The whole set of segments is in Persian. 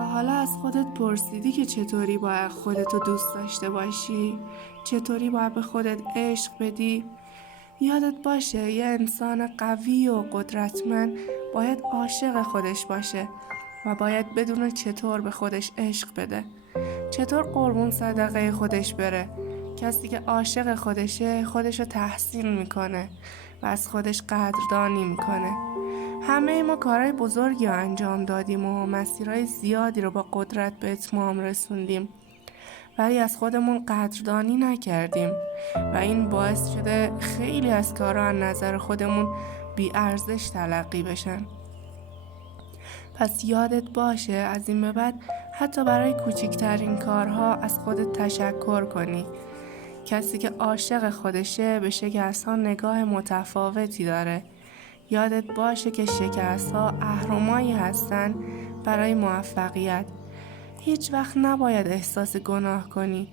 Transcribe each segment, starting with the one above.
تا حالا از خودت پرسیدی که چطوری باید خودتو دوست داشته باشی؟ چطوری باید به خودت عشق بدی؟ یادت باشه یه انسان قوی و قدرتمند باید عاشق خودش باشه و باید بدونه چطور به خودش عشق بده، چطور قربون صدقه خودش بره. کسی که عاشق خودشه خودشو تحسین میکنه و از خودش قدردانی میکنه. همه ما کارهای بزرگی رو انجام دادیم و مسیرهای زیادی رو با قدرت به اتمام رسوندیم، ولی از خودمون قدردانی نکردیم و این باعث شده خیلی از کارها از نظر خودمون بی ارزش تلقی بشن. پس یادت باشه از این به بعد حتی برای کوچکترین کارها از خودت تشکر کنی. کسی که عاشق خودشه به شکست‌ها نگاه متفاوتی داره. یادت باشه که شکست‌ها اهرمایی هستن برای موفقیت. هیچ وقت نباید احساس گناه کنی.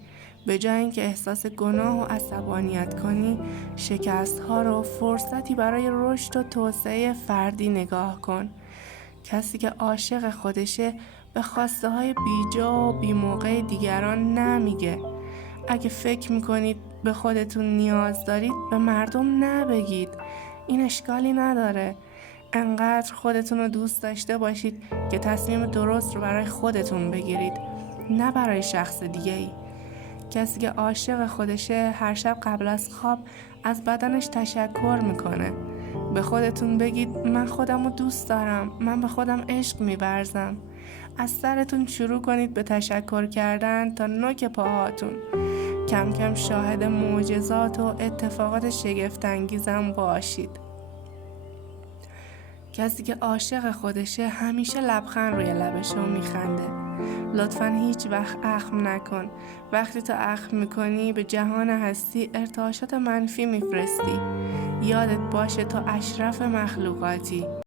به جای اینکه احساس گناه و عصبانیت کنی، شکست‌ها رو فرصتی برای رشد و توسعه فردی نگاه کن. کسی که عاشق خودشه به خواسته های بیجا و بی‌موقع دیگران نمیگه. اگه فکر میکنید به خودتون نیاز دارید به مردم نبگید، این اشکالی نداره. انقدر خودتون رو دوست داشته باشید که تصمیم درست رو برای خودتون بگیرید، نه برای شخص دیگه ای. کسی که عاشق خودشه هر شب قبل از خواب از بدنش تشکر میکنه. به خودتون بگید من خودم رو دوست دارم، من به خودم عشق می‌ورزم. از سرتون شروع کنید به تشکر کردن تا نوک پاهاتون. کم کم شاهد معجزات و اتفاقات شگفت‌انگیزم باشید. کسی که عاشق خودشه همیشه لبخند روی لبشه و میخنده. لطفاً هیچ وقت اخم نکن. وقتی تو اخم میکنی به جهان هستی ارتعاشات منفی میفرستی. یادت باشه تو اشرف مخلوقاتی.